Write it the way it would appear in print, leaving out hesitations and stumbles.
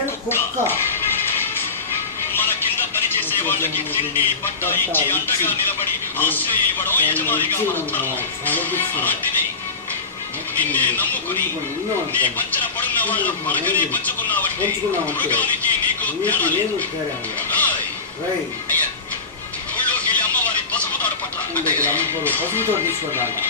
నేను కుక్క మన కింద పనిచేసే వాళ్ళకి తిండి బట్ట ఇచ్చి అండగా నిలబడి ఆశ్రయ ఇవ్వడం యజమానిగా అలాంటిది నిన్నే నమ్ముకుని నీ పంచన పడున్న వాళ్ళ పలకనే పంచుకున్నావంటే మృగానికి నీకు తేడా ఊళ్ళోకి వెళ్ళి అమ్మవారి పసుపు తాడు పట్ల పసుపుతో తీసుకున్నాను.